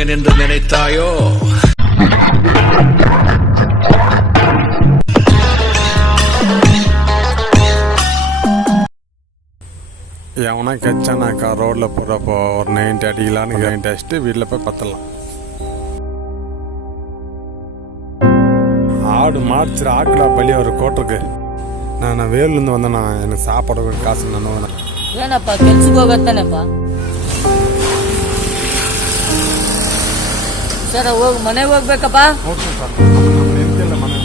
விடுவேன் என்று நினைத்தாயோ? எவனா கச்சானாக்கா ரோட்டில் போகிறப்போ ஒரு 90 அடிக்கலான்னு 90 அடிச்சுட்டு வீட்டில் போய் பத்தலாம். ஆடு மாடிச்சிரு ஆக்கடா பள்ளி ஒரு கோட்டுருக்கு. நான் வேலூர்லேருந்து வந்தேண்ணா, எனக்கு சாப்பாடு காசு நான் ಏನಪ್ಪ ಕೆಲ್ಸಕ್ಕೆ ಹೋಗತ್ತಾನಪ್ಪ. ಸರ್ ಹೋಗಿ ಮನೆಗೆ ಹೋಗ್ಬೇಕಪ್ಪ. ಓಕೆ ಸರ್, ನಮ್ಮ ನಿಂತಿಲ್ಲ ಮನೆಗೆ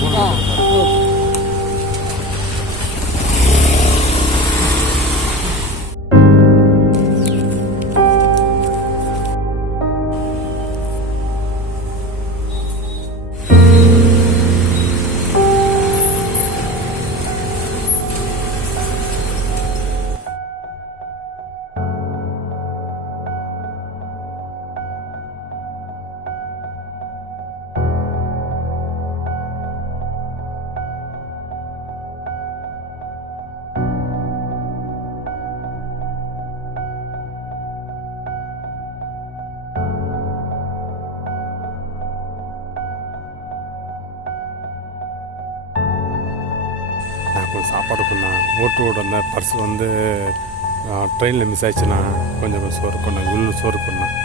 கொஞ்சம் சாப்பாடுக்குண்ணா ஓட்டு அந்த பர்ஸ் வந்து ட்ரெயினில் மிஸ் ஆயிடுச்சுண்ணா. கொஞ்சம் சோறு கொண்டேன், உள்ள சோறு கொண்டேன்.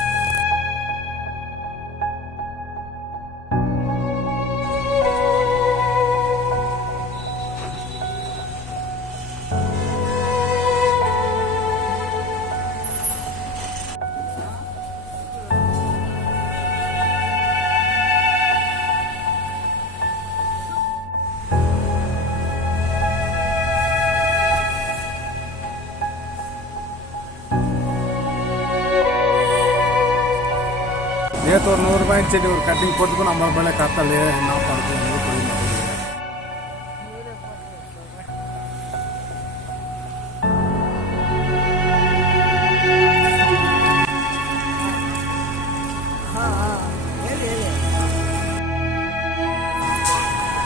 நேற்று ஒரு 100 ரூபாய் செடி ஒரு கட்டிங் போட்டுக்கோ, 50 ரூபாயில கத்தல் என்ன பண்ணுறது.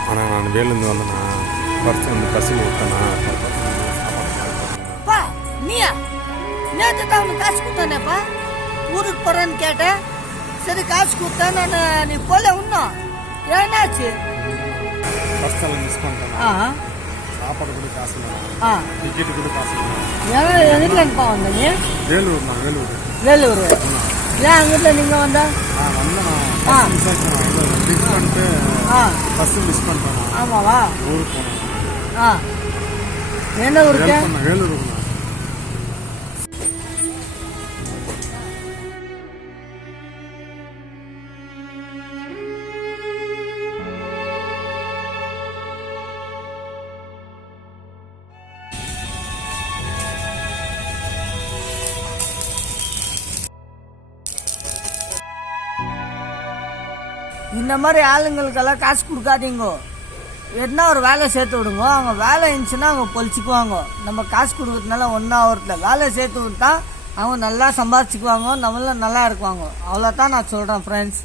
ஆனால் நான் வேலுந்து வந்தேண்ணா, பர்ஸ் வந்து பஸ்ஸில் விட்டேண்ணா. நீயா நேற்று தான் அவனுக்கு காசு கொடுத்தானேப்பா, ஊருக்கு போகிறேன்னு கேட்டேன். சரி காசு கொடுத்தா நான் நீ போல இன்னும் ஏன்னாச்சு? பஸ்ஸெல்லாம் மிஸ் பண்ணிட்டேன். சாப்பாடு கூட காசு இல்லை, டிக்கெட்டு கூட காசு இல்லை. எங்கேப்பா வந்த நீ? வேலூர்ண்ணா, வேலூர். ஏன் அங்கிட்ட நீங்கள் வந்தா? வந்தேண்ணா, மிஸ் பண்ணிட்டு பஸ்ஸு மிஸ் பண்ணிட்டேன். ஆமாவா? ஊருக்கு போனேன். என்ன ஊருக்கு? வேலூருக்குண்ணா. இந்த மாதிரி ஆளுங்களுக்கெல்லாம் காசு கொடுக்காதீங்க. என்ன ஒரு வேலை சேர்த்து விடுங்க. அவங்க வேலை இருந்துச்சுன்னா அவங்க பொழிச்சுக்குவாங்க. நம்ம காசு கொடுக்கறதுனால ஒன்றும் ஆகிறதுல வேலை சேர்த்து விட்டா அவங்க நல்லா சம்பாதிச்சுக்குவாங்க, நம்மளாம் நல்லா இருக்குவாங்க. அவ்வளோதான் நான் சொல்கிறேன் ஃப்ரெண்ட்ஸ்.